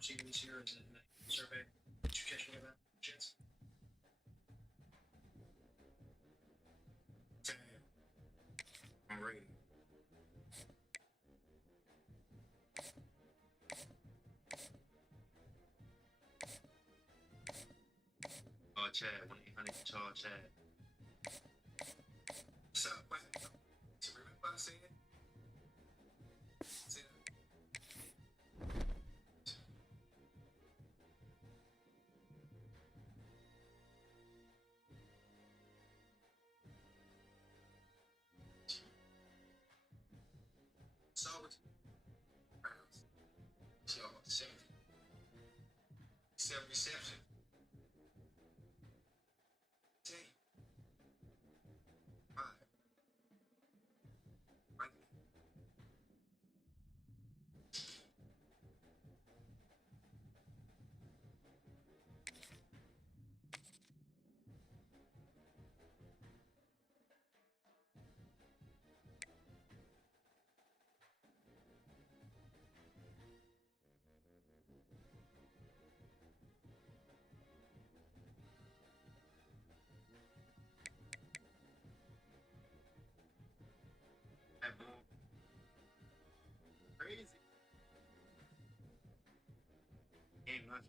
opportunities here in the survey. Did you catch any of that? Chance? Damn. I'm ready. Chad, 1-800-CHARGE Chad. What's up? What? So remember what I said? Say that. So it's Browns. Yo, 7 receptions. Crazy. Game lunch.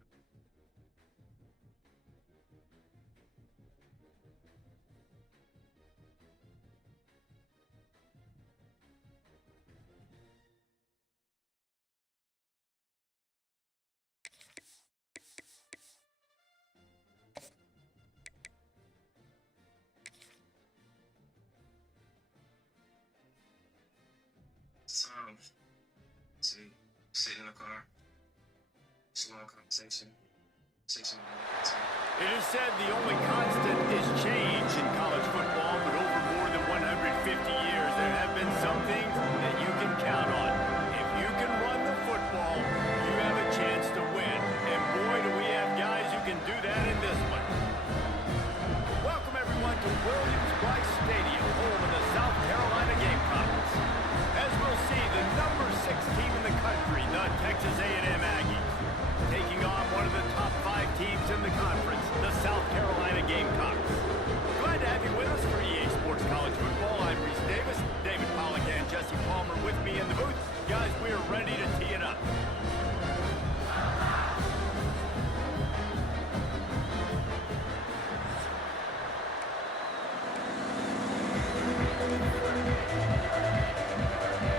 See, sit in the car, small conversation. It is said the only constant is change in college football, but over more than 150 years, there have been some things that you can count on. If you can run the football, you have a chance to win. And boy, do we have guys who can do that in this one. Welcome, everyone, to Williams-Brice Stadium, home of the South Carolina Gamecocks. As we'll see, the number 6 team in the country, the Texas A&M Aggies, taking on one of the top 5 teams in the conference, the South Carolina Gamecocks. Glad to have you with us for EA Sports College Football. I'm Reese Davis, David Pollack and Jesse Palmer with me in the booth. Guys, we are ready to tee it up.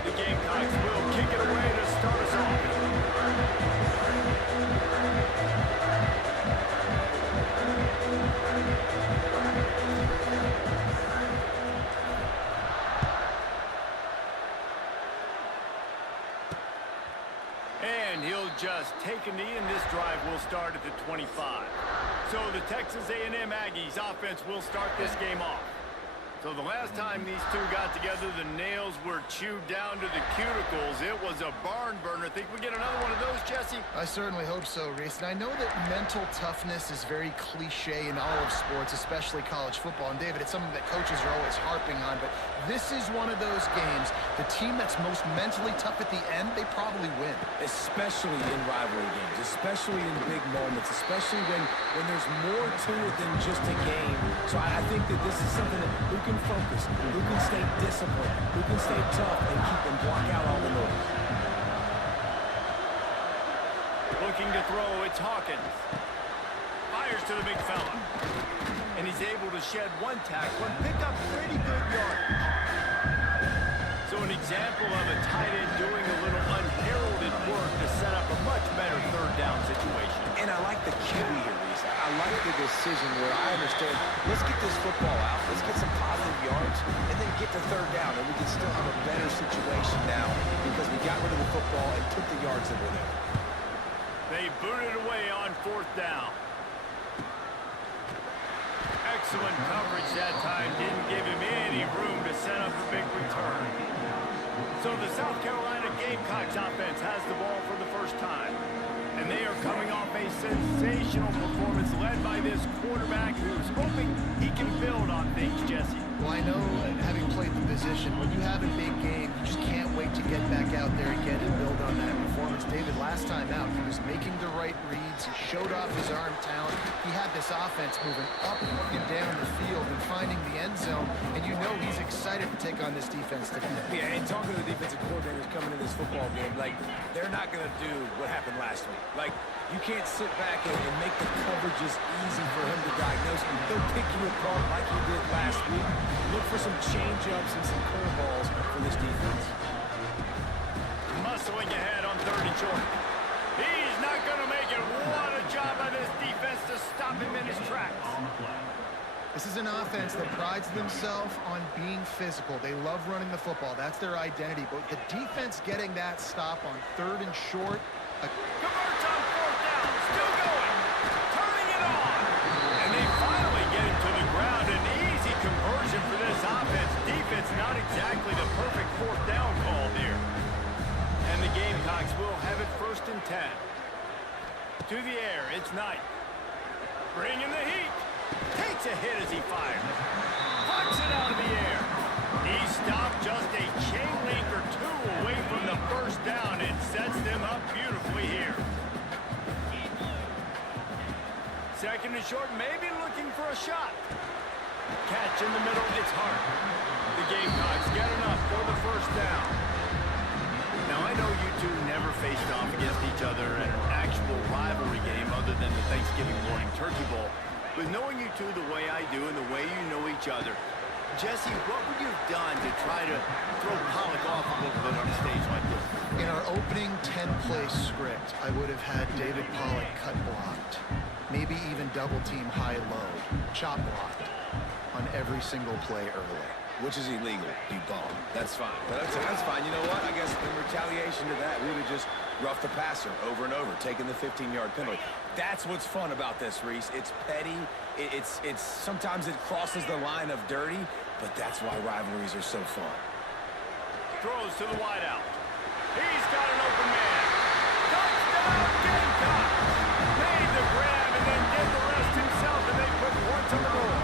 The Gamecocks will kick it away to start us off. And he'll just take a knee, and this drive will start at the 25. So the Texas A&M Aggies offense will start this game off. So the last time these two got together, the nails were chewed down to the cuticles. It was a barn burner. Think we get another one of those, Jesse? I certainly hope so, Reese. And I know that mental toughness is very cliche in all of sports, especially college football. And David, it's something that coaches are always harping on, but this is one of those games. The team that's most mentally tough at the end, they probably win. Especially in rivalry games, especially in big moments, especially when there's more to it than just a game. So I think that this is something that who can focus, who can stay disciplined, who can stay tough and keep and block out all the noise. Looking to throw, it's Hawkins. Fires to the big fella. And he's able to shed one tackle and pick up pretty good yardage. So an example of a tight end doing a little unheralded work to set up a much better third down situation. And I like the QB here, Reese. I like the decision where I understand, let's get this football out, let's get some positive yards, and then get to third down, and we can still have a better situation now because we got rid of the football and took the yards that were there. They booted away on 4th down. Excellent coverage that time. Didn't give him any room to set up a big return. So the South Carolina Gamecocks offense has the ball for the first time. And they are coming off a sensational performance led by this quarterback who's hoping he can build on things, Jesse. Well, I know, having played the position, when you have a big game, you just can't wait to get back out there again and build on that performance. David, last time out, he was making the right reads. He showed off his arm talent. He had this offense moving up and down the field and finding the end zone. And you know he's excited to take on this defense today. Yeah, and talking to the defensive coordinators coming in this football game, like, they're not going to do what happened last week. Like, you can't sit back and make the coverages easy for him to diagnose. He'll pick you apart like he did last week. Look for some change-ups and some curveballs for this defense. Muscling ahead on 3rd and short. He's not going to make it. What a job by this defense to stop him in his tracks. This is an offense that prides themselves on being physical. They love running the football. That's their identity. But the defense getting that stop on 3rd and short. Converts on 4th down. Still going. Turning it on. And they finally get him to the ground. An easy conversion for this offense. Defense not exactly the perfect 4th down call here. And the Gamecocks will have it 1st and 10. To the air, it's Knight. Bringing the heat. Takes a hit as he fires. Pucks it out of the air. He stopped just a chain link or two away from the 1st down and sets them up beautifully here. 2nd and short, maybe looking for a shot. Catch in the middle, it's Hart. The Gamecocks get enough for the 1st down. Now, I know you two never faced off against each other in an actual rivalry game other than the Thanksgiving morning Turkey Bowl. But knowing you two the way I do and the way you know each other, Jesse, what would you have done to try to throw Pollock off a little bit on a stage like this? In our opening 10-play script, I would have had David Pollock cut blocked. Maybe even double-team high-low, chop blocked on every single play early. Which is illegal, you bum. That's fine. But that's fine. You know what? I guess in retaliation to that, we would have just roughed the passer over and over, taking the 15-yard penalty. That's what's fun about this, Reese. It's petty. It's sometimes it crosses the line of dirty, but that's why rivalries are so fun. Throws to the wideout. He's got an open man. Touchdown, Gamecocks! Made the grab and then did the rest himself, and they put points on the board.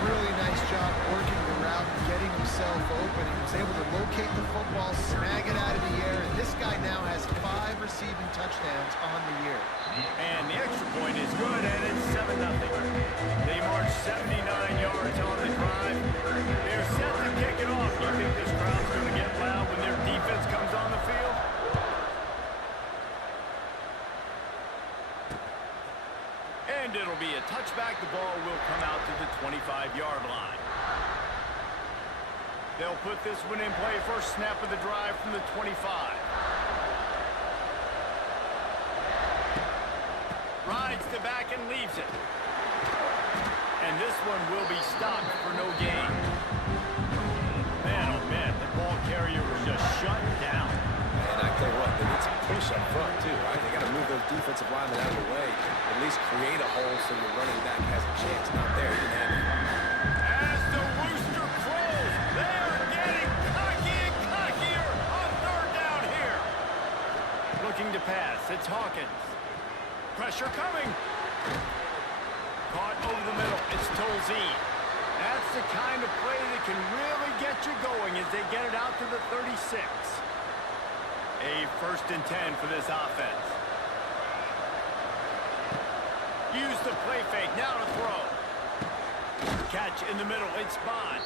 Really nice job working the route and getting himself open. He was able to locate the football, snag it out of the air, and this guy now has 5 receiving touchdowns on the year. And the extra point is good, and it's 7-0. They march 79 yards on the drive. They're set to kick it off. You think this crowd's going to get loud when their defense comes on the field? And it'll be a touchback. The ball will come out to the 25-yard line. They'll put this one in play. First snap of the drive from the 25. Rides the back and leaves it. And this one will be stopped for no gain. Man, oh man, the ball carrier was just shut down. And I tell you what, they need some push up front too, right? They got to move those defensive linemen out of the way. At least create a hole so your running back has a chance. Not there, you have it. As the rooster crows, they are getting cocky and cockier on 3rd down here. Looking to pass, it's Hawkins. Pressure coming. Caught over the middle, it's Tolzien. That's the kind of play that can really get you going as they get it out to the 36. A 1st and 10 for this offense. Use the play fake, now to throw. Catch in the middle, it's Bond.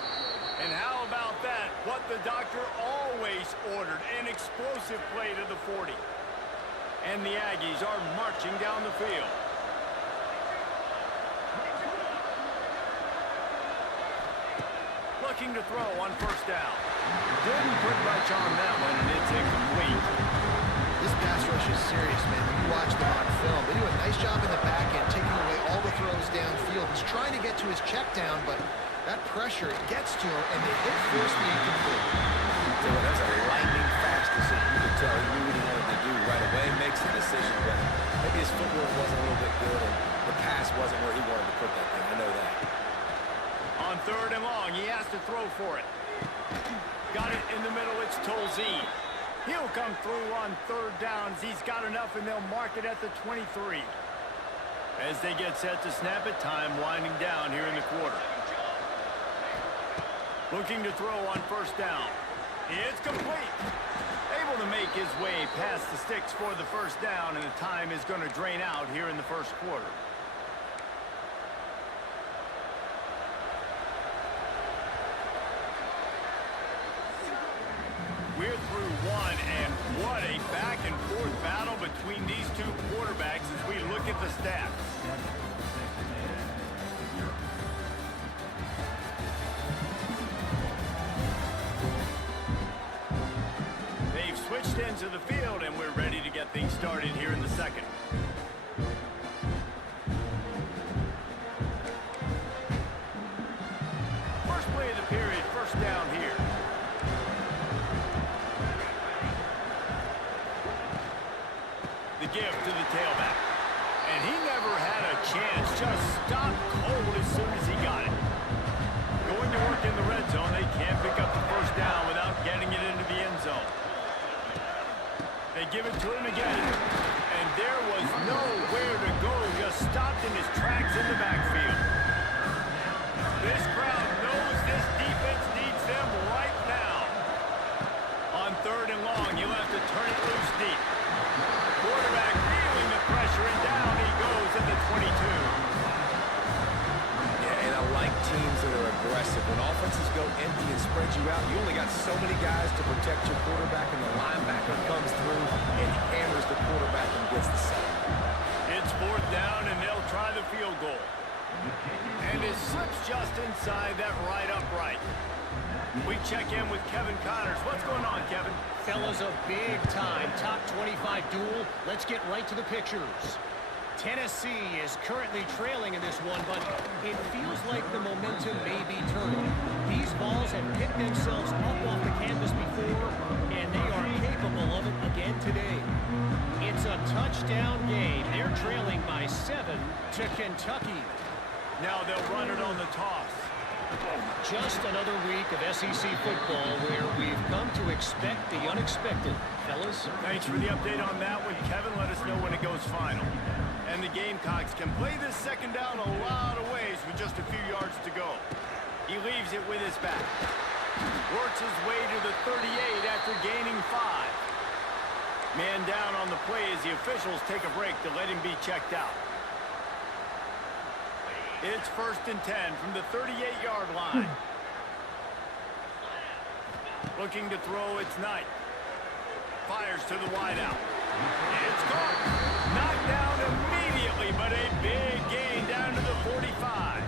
And how about that? What the doctor always ordered, an explosive play to the 40. And the Aggies are marching down the field. Looking to throw on 1st down. Didn't put much on that one, and it's incomplete. This pass rush is serious, man. When you watch them on film, they do a nice job in the back end, taking away all the throws downfield. He's trying to get to his check down, but that pressure, it gets to him, and they hit force the incomplete. So that's a lightning fast decision. You could tell he knew what he wanted to do right away. Makes the decision, but maybe his footwork wasn't a little bit good, and the pass wasn't where he wanted to put that thing. I know that. On 3rd and long, he has to throw for it. Got it in the middle, it's Tolzien. He'll come through on 3rd downs. He's got enough, and they'll mark it at the 23. As they get set to snap it, time winding down here in the quarter. Looking to throw on 1st down. It's complete. Able to make his way past the sticks for the first down, and the time is going to drain out here in the first quarter. We're through one, and what a back-and-forth battle between these two quarterbacks as we look at the stats. They've switched into the field, and we're ready to get things started here in the second. First play of the period, first down here. The give to the tailback. And he never had a chance, just stopped cold as soon as he got it. Going to work in the red zone, they can't pick up the first down without getting it into the end zone. They give it to him again, and there was nowhere to go, just stopped in his tracks in the backfield. This crowd knows this defense needs them right now. On third and long, you'll have to turn it loose deep. Quarterback feeling the pressure, and down he goes at the 22. Yeah, and I like teams that are aggressive. When offenses go empty and spread you out, you only got so many guys to protect your quarterback, and the linebacker comes through and hammers the quarterback and gets the sack. It's fourth down, and they'll try the field goal. And it slips just inside that right upright. We check in with Kevin Connors. What's going on, Kevin? Fellas, a big-time top 25 duel. Let's get right to the pictures. Tennessee is currently trailing in this one, but it feels like the momentum may be turning. These balls have picked themselves up off the canvas before, and they are capable of it again today. It's a touchdown game. They're trailing by 7 to Kentucky. Now they'll run it on the toss. Just another week of SEC football where we've come to expect the unexpected. Fellas? Thanks for the update on that one, Kevin. Let us know when it goes final. And the Gamecocks can play this second down a lot of ways with just a few yards to go. He leaves it with his back. Works his way to the 38 after gaining 5. Man down on the play as the officials take a break to let him be checked out. It's first and 10 from the 38-yard line. Looking to throw, it's Knight. Fires to the wideout. It's caught. Knocked down immediately, but a big gain down to the 45.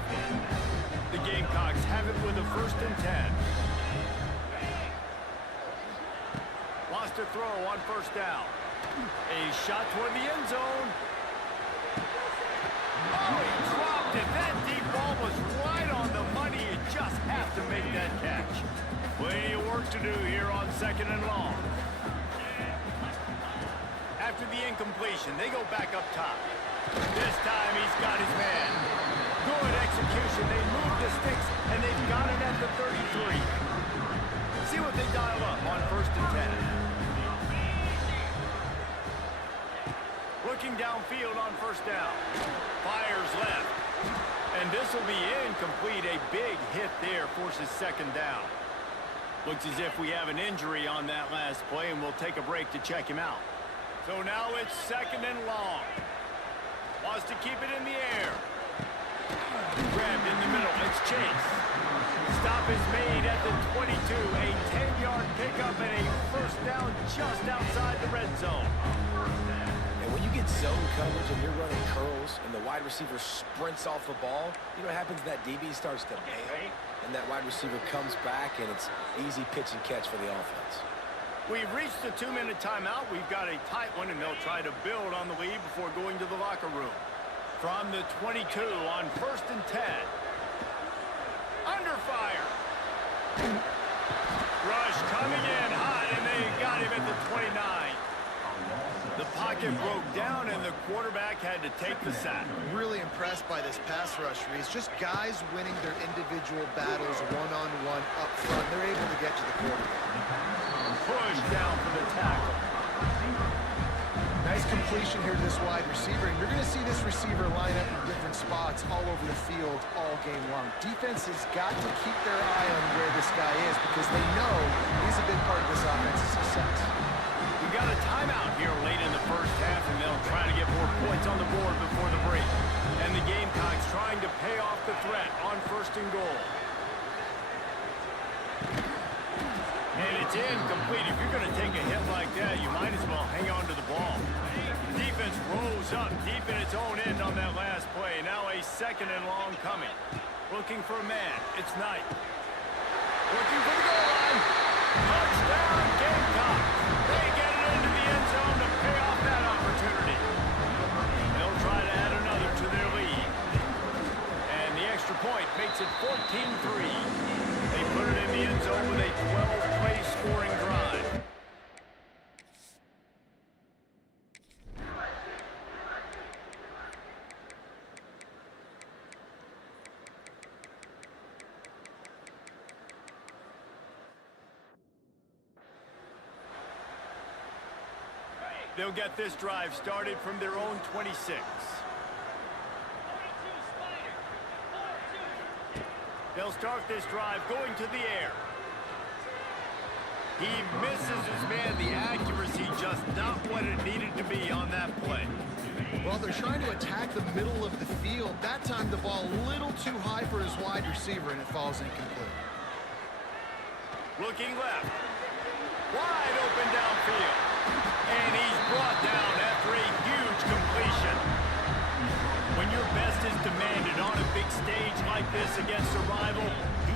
The Gamecocks have it with a first and 10. Lost a throw on first down. A shot toward the end zone. Oh, he dropped it. That deep ball was right on the money. You just have to make that catch. Plenty of work to do here on second and long. After the incompletion, they go back up top. This time he's got his man. Good execution. They move the sticks, and they've got it at the 33. See what they dial up on first and 10. Looking downfield on first down. Fires left. And this will be incomplete. A big hit there forces second down. Looks as if we have an injury on that last play, and we'll take a break to check him out. So now it's second and long. Wants to keep it in the air. Grabbed in the middle. It's Chase. Stop is made at the 22. A 10-yard pickup and a first down just outside the red zone. And when you get zone coverage and you're running curls and the wide receiver sprints off the ball, you know what happens? That DB starts to bail, and that wide receiver comes back, and it's easy pitch and catch for the offense. We've reached the 2-minute timeout. We've got a tight one, and they'll try to build on the lead before going to the locker room. From the 22 on first and 10. Under fire. Rush coming in hot, and they got him at the 29. The pocket broke down, and the quarterback had to take the sack. Really impressed by this pass rush, Reese. Just guys winning their individual battles one-on-one up front. They're able to get to the quarterback. Push down for the tackle. Nice completion here to this wide receiver, and you're going to see this receiver line up in different spots all over the field all game long. Defense has got to keep their eye on where this guy is because they know he's a big part of this offense's success. We got a timeout here late in the first half, and they'll try to get more points on the board before the break. And the Gamecocks trying to pay off the threat on 1st and goal. And it's incomplete. If you're going to take a hit like that, you might as well hang on to the ball. Defense rose up deep in its own end on that last play. Now a 2nd and long coming. Looking for a man. It's Knight. Looking for the goal line. Touchdown, Gamecocks. They get it into the end zone to pay off that opportunity. They'll try to add another to their lead. And the extra point makes it 14-3. They put it in the end zone with a 12-play scoring drive. They'll get this drive started from their own 26. They'll start this drive going to the air. He misses his man. The accuracy just not what it needed to be on that play. Well, they're trying to attack the middle of the field. That time the ball a little too high for his wide receiver, and it falls incomplete. Looking left. Wide open downfield. And he's brought down after a huge completion. When your best is demanded on a big stage like this against a rival,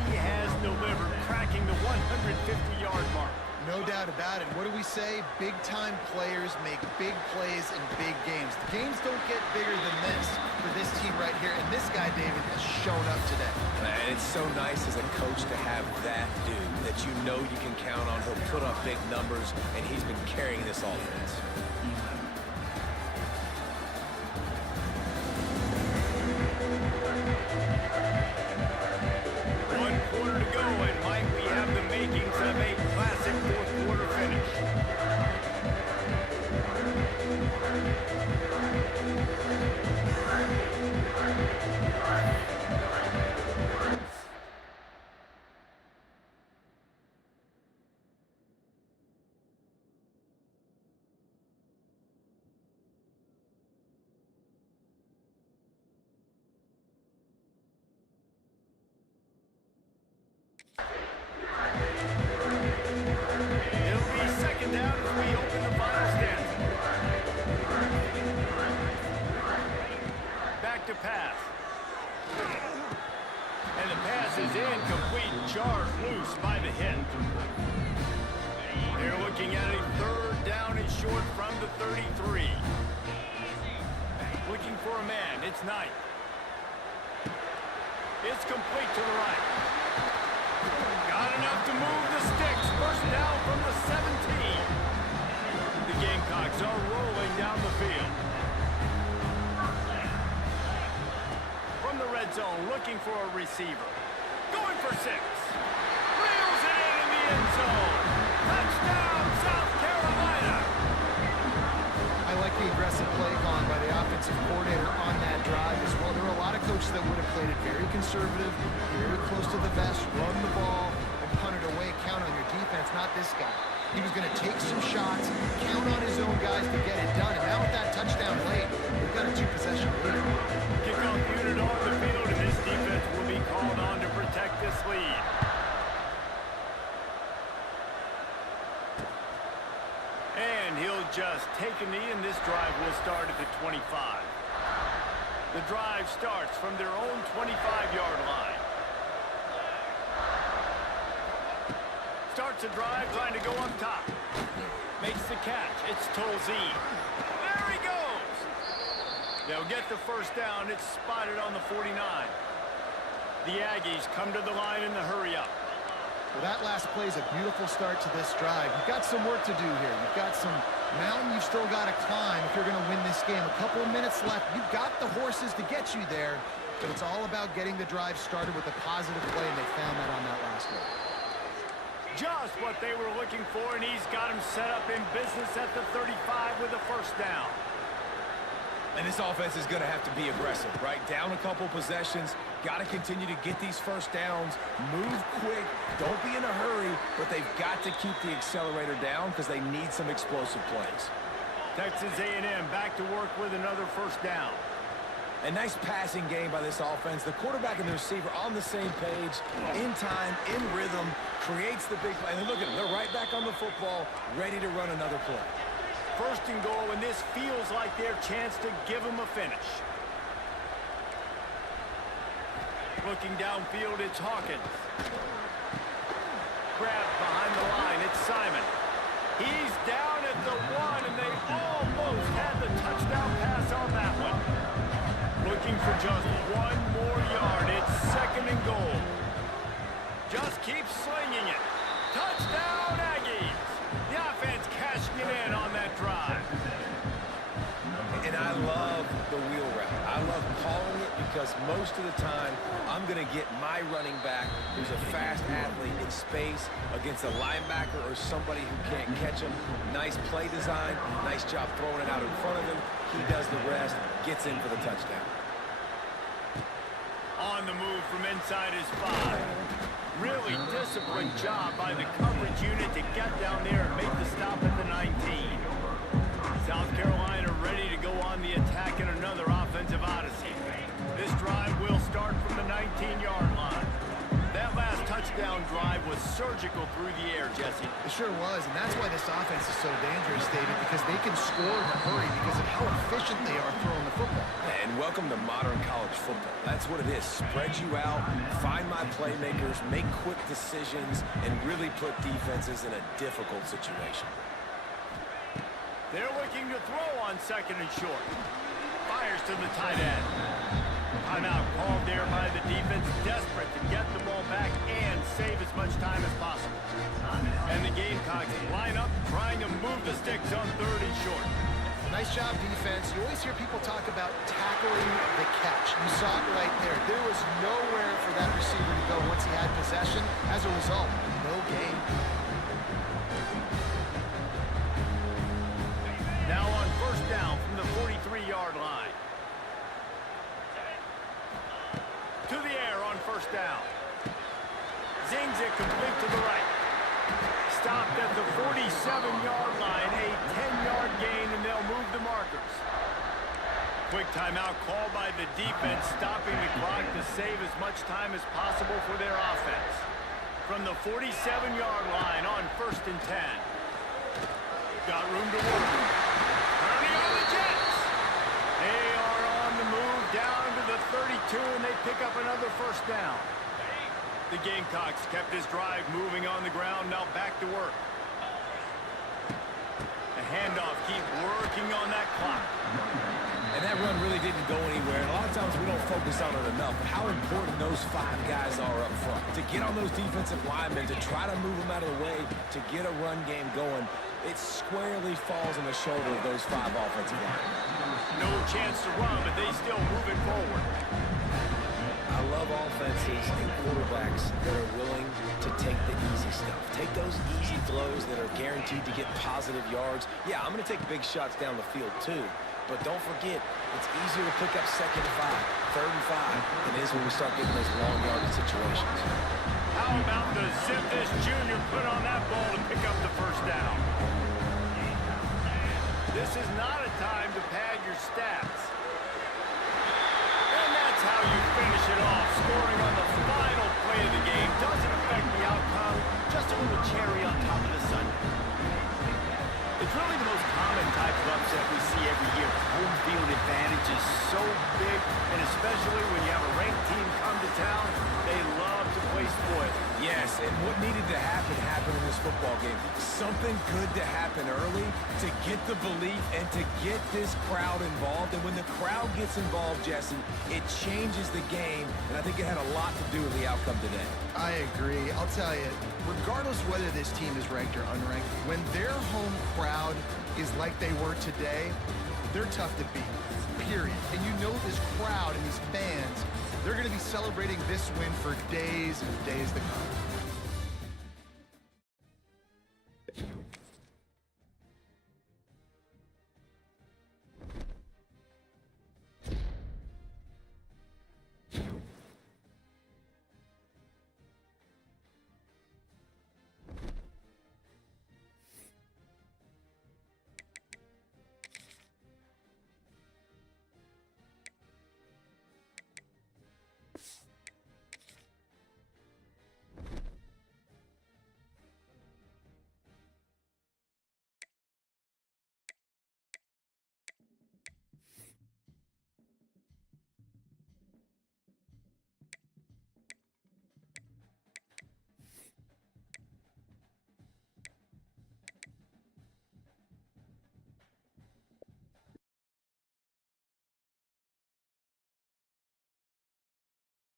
he has delivered, cracking the 150-yard mark. No doubt about it. What do we say? Big-time players make big plays in big games. The games don't get bigger than this for this team right here, and this guy, David, has shown up today. And it's so nice as a coach to have that dude that you know you can count on. He'll put up big numbers, and he's been carrying this offense. It's Knight. It's complete to the right. Got enough to move the sticks. First down from the 17. The Gamecocks are rolling down the field. From the red zone, looking for a receiver. Going for 6. Reels it in the end zone. Touchdown, South Carolina. I like the aggressive play call by the offensive coordinator on that drive as well. There were a lot of coaches that would have played it very conservative, very close to the vest, run the ball, and punt it away, count on your defense, not this guy. He was going to take some shots, count on his own guys to get it done, and now with that touchdown late, they've got a 2-possession lead. Kickoff unit on the field, and this defense will be called on to protect this lead. And he'll just take a knee, and this drive will start at the 25. The drive starts from their own 25-yard line. Starts a drive, trying to go up top. Makes the catch. It's Tolzien. There he goes! They'll get the first down. It's spotted on the 49. The Aggies come to the line in the hurry-up. Well, that last play is a beautiful start to this drive. You've got some work to do here. You've got some mountain you've still got to climb if you're going to win this game. A couple of minutes left. You've got the horses to get you there, but it's all about getting the drive started with a positive play, and they found that on that last one. Just what they were looking for, and he's got him set up in business at the 35 with a first down. And this offense is going to have to be aggressive, right? Down a couple possessions, got to continue to get these first downs, move quick, don't be in a hurry, but they've got to keep the accelerator down because they need some explosive plays. Texas A&M back to work with another first down. A nice passing game by this offense. The quarterback and the receiver on the same page, in time, in rhythm, creates the big play. And look at them, they're right back on the football, ready to run another play. First and goal, and this feels like their chance to give them a finish. Looking downfield, it's Hawkins. Grabbed behind the line, it's Simon. He's down at the 1, and they almost had the touchdown pass on that one. Looking for just 1 more yard. It's second and goal. Just keep slinging it. Touchdown, Aggies. The offense cashing it in on that drive. And I love the wheel route. I love calling it because most of the time I'm going to get my running back who's a fast athlete in space against a linebacker or somebody who can't catch him. Nice play design. Nice job throwing it out in front of him. He does the rest, gets in for the touchdown. On the move from inside his 5. Really disciplined job by the coverage unit to get down there and make the stop at the 19. South Carolina ready to go on the attack in another offensive odyssey. This drive will start from the 19-yard line. That last touchdown drive was surgical through the air, Jesse. It sure was, and that's why this offense is so dangerous, David, because they can score in a hurry because of how efficient they are throwing the football. And welcome to modern college football. That's what it is. Spread you out, find my playmakers, make quick decisions, and really put defenses in a difficult situation. They're looking to throw on second and short. Fires to the tight end. Timeout called there by the defense, desperate to get the ball back and save as much time as possible. And the Gamecocks line up, trying to move the sticks on third and short. Nice job, defense. You always hear people talk about tackling the catch. You saw it right there. There was nowhere for that receiver to go once he had possession. As a result, no gain. Now on first down from the 43-yard line. To the air on first down. Zings it complete to the right. Stopped at the 47-yard line, a 10-yard gain, and they'll move the markers. Quick timeout called by the defense, stopping the clock to save as much time as possible for their offense. From the 47-yard line on first and 10. Got room to work. Turning on the Jets. They are on the move down to the 32, and they pick up another first down. The Gamecocks kept this drive moving on the ground, now back to work. The handoff, keep working on that clock. And that run really didn't go anywhere. And a lot of times we don't focus on it enough. How important those 5 guys are up front. To get on those defensive linemen, to try to move them out of the way, to get a run game going, it squarely falls on the shoulder of those 5 offensive linemen. No chance to run, but they still move it forward. I love offenses and quarterbacks that are willing to take the easy stuff. Take those easy throws that are guaranteed to get positive yards. Yeah, I'm going to take big shots down the field too. But don't forget, it's easier to pick up second and 5, third and 5 than it is when we start getting those long yardage situations. How about the zip this junior put on that ball to pick up the first down? This is not a time to pad your stats. And that's how you finish it off. Scoring on the final play of the game doesn't affect the outcome. Just a little cherry on top of the sundae. It's really the most common type of upset we see every year. Home field advantage is so big, and especially when you have a ranked team come to town, they love to play spoil. Yes, and what needed to happen happened in this football game. Something good to happen early to get the belief and to get this crowd involved. And when the crowd gets involved, Jesse, it changes the game, and I think it had a lot to do with the outcome today. I agree. I'll tell you, regardless whether this team is ranked or unranked, when their home crowd is like they were today, they're tough to beat, period. And you know this crowd and these fans, they're going to be celebrating this win for days and days to come.